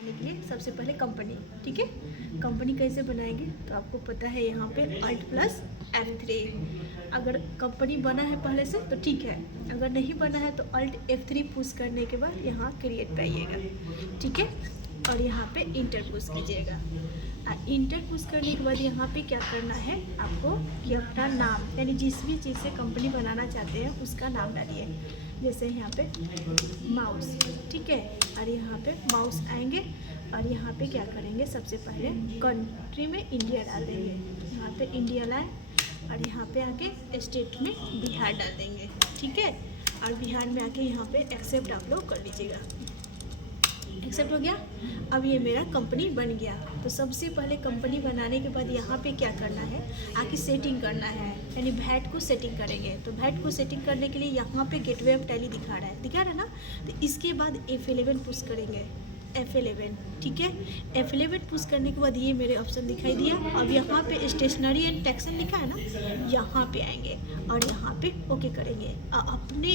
के लिए सबसे पहले कंपनी, ठीक है। कंपनी कैसे बनाएंगे तो आपको पता है, यहाँ पे Alt प्लस F3। अगर कंपनी बना है पहले से तो ठीक है, अगर नहीं बना है तो Alt F3 पुश करने के बाद यहाँ क्रिएट पे आइएगा, ठीक है। और यहाँ पे इंटर पुश कीजिएगा। इंटर पुश करने के बाद यहाँ पे क्या करना है आपको कि अपना नाम, यानी जिस भी चीज़ से कंपनी बनाना चाहते हैं उसका नाम डालिए। जैसे यहाँ पे माउस, ठीक है। और यहाँ पे माउस आएंगे और यहाँ पे क्या करेंगे, सबसे पहले कंट्री में इंडिया डाल देंगे। यहाँ पे इंडिया लाए और यहाँ पे आके स्टेट में बिहार डाल देंगे, ठीक है। और बिहार में आके यहाँ पे एक्सेप्ट आप लोग कर लीजिएगा। एक्सेप्ट हो गया। अब ये मेरा कंपनी बन गया। तो सबसे पहले कंपनी बनाने के बाद यहाँ पे क्या करना है, आके सेटिंग करना है, यानी वैट को सेटिंग करेंगे। तो वैट को सेटिंग करने के लिए यहाँ पे गेटवे ऑफ टैली दिखा रहा है ना। तो इसके बाद F11 पुश करेंगे, F11, ठीक है। F11 पुश करने के बाद ये मेरे ऑप्शन दिखाई दिया। अब यहाँ पे स्टेशनरी एंड टैक्सन लिखा है ना, यहाँ पे आएंगे और यहाँ पे ओके करेंगे। अपने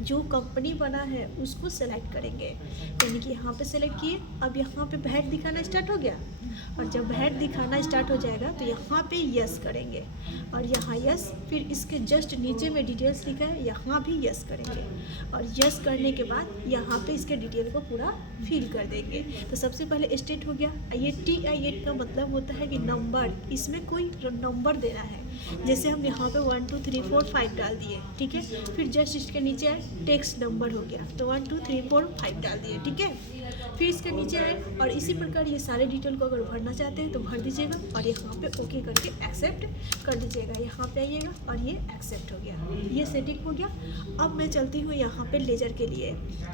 जो कंपनी बना है उसको सेलेक्ट करेंगे, यानी कि यहाँ पे सेलेक्ट किए। अब यहाँ पे वैट दिखाना स्टार्ट हो गया, और जब वैट दिखाना स्टार्ट हो जाएगा तो यहाँ पे यस करेंगे और यहाँ यस। फिर इसके जस्ट नीचे में डिटेल्स लिखा है, यहाँ भी यस करेंगे। और यस करने के बाद यहाँ पे इसके डिटेल को पूरा फिल कर देंगे। तो सबसे पहले स्टेट हो गया। ये TI8 का मतलब होता है कि नंबर, इसमें कोई नंबर देना है। जैसे हम यहाँ पे 1 2 3 4 5 डाल दिए, ठीक है। फिर जस्ट इसके नीचे आए टेक्स्ट नंबर हो गया, तो 1 2 3 4 5 डाल दिए, ठीक है। फिर इसके नीचे आए और इसी प्रकार ये सारे डिटेल को अगर भरना चाहते हैं तो भर दीजिएगा और यहाँ पे ओके करके एक्सेप्ट कर दीजिएगा। यहाँ पे आइएगा और ये एक्सेप्ट हो गया, ये सेटिंग हो गया। अब मैं चलती हूँ यहाँ पे लेजर के लिए,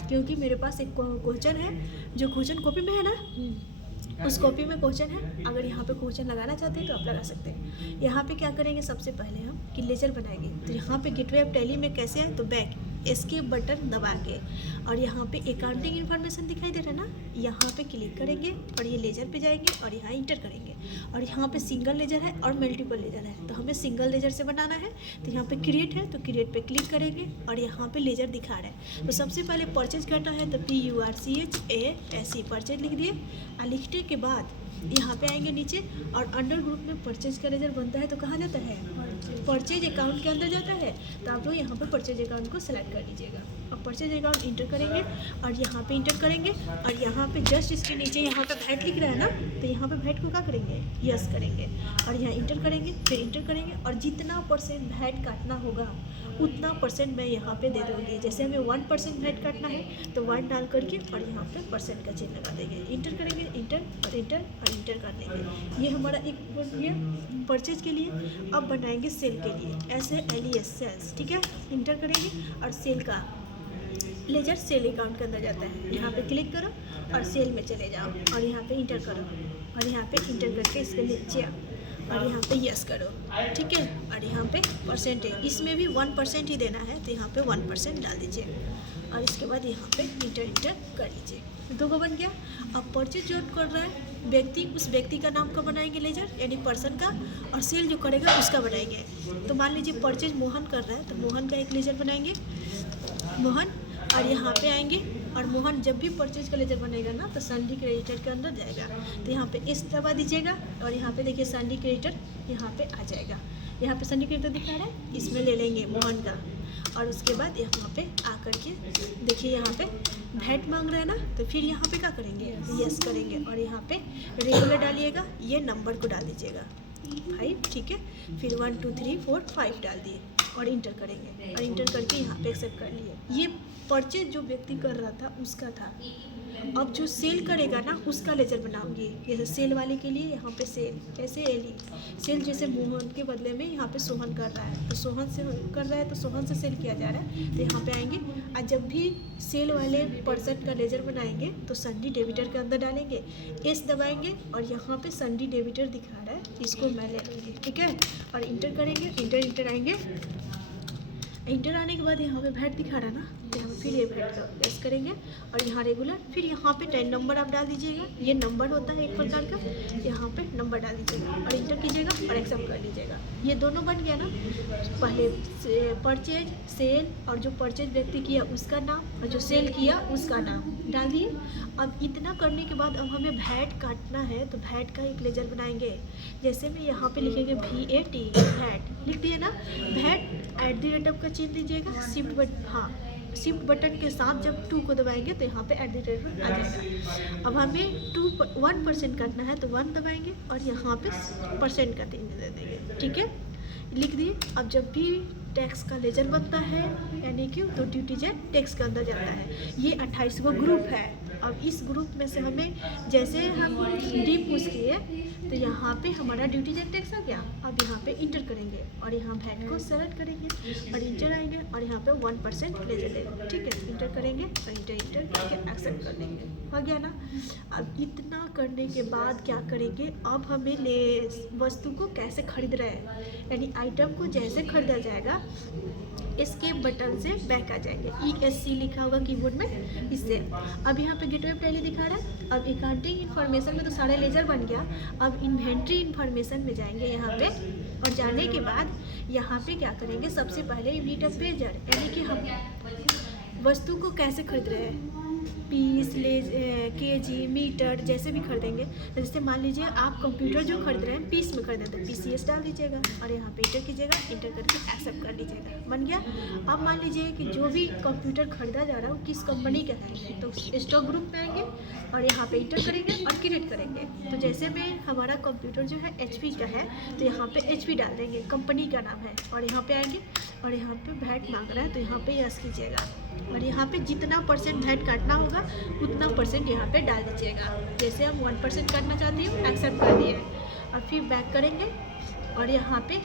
क्योंकि मेरे पास एक क्वेश्चन है जो क्वेश्चन कॉपी में है ना, उस कॉपी में क्वेश्चन है। अगर यहाँ पे क्वेश्चन लगाना चाहते हैं तो आप लगा सकते हैं। यहाँ पे क्या करेंगे, सबसे पहले हम कि लेजर बनाएंगे। तो यहाँ पे गेटवे ऑफ टैली में कैसे है, तो बैक एस्केप बटन दबा के और यहाँ पे अकाउंटिंग इन्फॉर्मेशन दिखाई दे रहा है ना, यहाँ पे क्लिक करेंगे और ये लेजर पे जाएंगे और यहाँ इंटर करेंगे। और यहाँ पे सिंगल लेजर है और मल्टीपल लेजर है, तो हमें सिंगल लेजर से बनाना है। तो यहाँ पे क्रिएट है, तो क्रिएट पे क्लिक करेंगे और यहाँ पे लेजर दिखा रहा है। तो सबसे पहले परचेज करना है, तो PURCHASE परचेज लिख दिए। और लिखने के बाद यहाँ पे आएंगे नीचे और अंडर ग्रुप में परचेज का लेजर बनता है तो कहाँ जाता है, परचेज अकाउंट के अंदर जाता है। तो आप लोग यहाँ पे परचेज अकाउंट को सेलेक्ट कर लीजिएगा और परचेज अकाउंट इंटर करेंगे और यहाँ पे इंटर करेंगे। और यहाँ पे जस्ट इसके नीचे यहाँ पे वैट लिख रहा है ना, तो यहाँ पे वैट को क्या करेंगे, यस करेंगे और यहाँ इंटर करेंगे, फिर इंटर करेंगे। और जितना % वैट काटना होगा उतना % मैं यहाँ पे दे दूँगी। जैसे हमें 1% वैट काटना है तो 1 डाल करके और यहाँ पे % का चिन्ह लगा देंगे। इंटर करेंगे, इंटर और इंटर कर देंगे। ये हमारा एक ये परचेज के लिए। अब बनाएंगे सेल के लिए, SALES सेल्स, ठीक है। इंटर करेंगे और सेल का लेजर सेल अकाउंट के अंदर जाता है। यहाँ पे क्लिक करो और सेल में चले जाओ और यहाँ पे इंटर करो और यहाँ पे इंटर करके इसके नीचे आओ और यहाँ पे यस करो, ठीक है। और यहाँ पे % इसमें भी 1% ही देना है, तो यहाँ पे 1% डाल दीजिए और इसके बाद यहाँ पे इंटर कर लीजिए। 2 को बन गया। अब परचेज जो कर रहा है व्यक्ति, उस व्यक्ति का नाम का बनाएंगे लेजर, यानी पर्सन का, और सेल जो करेगा उसका बनाएंगे। तो मान लीजिए परचेज मोहन कर रहा है तो मोहन का एक लेजर बनाएंगे, मोहन। और यहाँ पे आएंगे और मोहन जब भी परचेज का लेजर बनेगा ना तो सन्डी क्रेडिटर के अंदर जाएगा। तो यहाँ पे इस दबा दीजिएगा और यहाँ पे देखिए सन्डी क्रेडिटर यहाँ पे आ जाएगा। यहाँ पे सन्डी क्रेडिटर दिखा रहा है, इसमें ले लेंगे मोहन का। और उसके बाद यहाँ पे आकर के देखिए यहाँ पे वैट मांग रहा है ना, तो फिर यहाँ पे क्या करेंगे, यस करेंगे और यहाँ पे रेगुलर डालिएगा, ये नंबर को डाल दीजिएगा 5, ठीक है। फिर 1 2 3 4 5 डाल दिए और इंटर करेंगे और इंटर करके यहाँ पे एक्सेप्ट कर लिए। ये परचेज जो व्यक्ति कर रहा था उसका था। अब जो सेल करेगा ना उसका लेजर बनाऊंगी। जैसे सेल वाले के लिए यहाँ पे सेल, कैसे एली सेल, जैसे मोहन के बदले में यहाँ पे सोहन कर रहा है, तो सोहन से कर रहा है तो सोहन से सेल किया जा रहा है। तो यहाँ पे आएंगे और जब भी सेल वाले पर्सन का लेजर बनाएंगे तो सन्डी डेबिटर के अंदर डालेंगे, एस दबाएंगे और यहाँ पे सन्डी डेबिटर दिखा रहा है, इसको मैं ले लूँगी, ठीक है। और इंटर करेंगे, इंटर आएंगे। इंटर आने के बाद यहाँ पे वैट दिखा रहा है ना, तो यहाँ पे फिर ये वैट का प्रेस करेंगे और यहाँ रेगुलर, फिर यहाँ पे 10 नंबर आप डाल दीजिएगा, ये नंबर होता है एक प्रकार का, यहाँ पे नंबर डाल दीजिएगा और इंटर कीजिएगा और एक्सेप्ट कर लीजिएगा। ये दोनों बन गया ना, पहले परचेज, सेल, और जो परचेज व्यक्ति किया उसका नाम और जो सेल किया उसका नाम डाल दिए। अब इतना करने के बाद अब हमें वैट काटना है, तो वैट का एक लेजर बनाएंगे। जैसे में यहाँ पे लिखेंगे VAT, वैट लिख दिए ना, वैट @ का चिन्ह दीजिएगा, शिफ्ट बटन के साथ जब 2 को दबाएंगे तो यहाँ पे @ आ जाएगा। अब हमें 1% काटना है तो 1 दबाएंगे और यहाँ पे % का चिन्ह दे देंगे, ठीक है, लिख दिए। अब जब भी टैक्स का लेजर बनता है यानी कि तो ड्यूटी जेट टैक्स के अंदर जाता है। ये 28 गो ग्रुप है। अब इस ग्रुप में से हमें जैसे हम डी पूछ किए तो यहाँ पे हमारा ड्यूटी जेट टैक्स आ गया। अब यहाँ पे इंटर करेंगे और यहाँ वैट को सेलेक्ट करेंगे और इंटर आएंगे और यहाँ पे 1% लेजर लेंगे, ठीक है, इंटर करेंगे और इंटर करके एक्सेप्ट कर लेंगे, हो गया ना। अब इतना करने के बाद क्या करेंगे, अब हमें वस्तु को कैसे खरीद रहे हैं, यानी आइटम को जैसे खरीदा जाएगा एस्केप बटन से बैक आ जाएंगे। ESC लिखा होगा कीबोर्ड में, इससे। अब यहाँ पे गेटवे टैली दिखा रहा है। अब अकाउंटिंग इन्फॉर्मेशन में तो सारे लेजर बन गया। अब इन्वेंट्री इन्फॉर्मेशन में जाएंगे यहाँ पे, और जाने के बाद यहाँ पे क्या करेंगे, सबसे पहले यूनिट ऑफ मेजर, यानी कि हम वस्तु को कैसे खरीद रहे हैं, पीस, KG, मीटर, जैसे भी खरीदेंगे। जैसे मान लीजिए आप कंप्यूटर जो खरीद रहे हैं पीस में खरीदें तो PCS डाल दीजिएगा और यहाँ पे इंटर कीजिएगा, इंटर करके एक्सेप्ट कर लीजिएगा, बन गया। अब मान लीजिए कि जो भी कंप्यूटर खरीदा जा रहा है वो किस कंपनी का है, तो स्टॉक ग्रुप में आएंगे और यहाँ पे इंटर करेंगे और क्रिएट करेंगे। तो जैसे में हमारा कंप्यूटर जो है HP का है तो यहाँ पे HP डाल देंगे, कंपनी का नाम है, और यहाँ पे आएंगे और यहाँ पे वैट मांग रहा है तो यहाँ पे यस कीजिएगा और यहाँ पे जितना % वैट काटना होगा उतना % यहाँ पे डाल दीजिएगा। जैसे हम 1% काटना चाहते हैं एक्सेप्ट कर दिए और फिर बैक करेंगे और यहाँ पे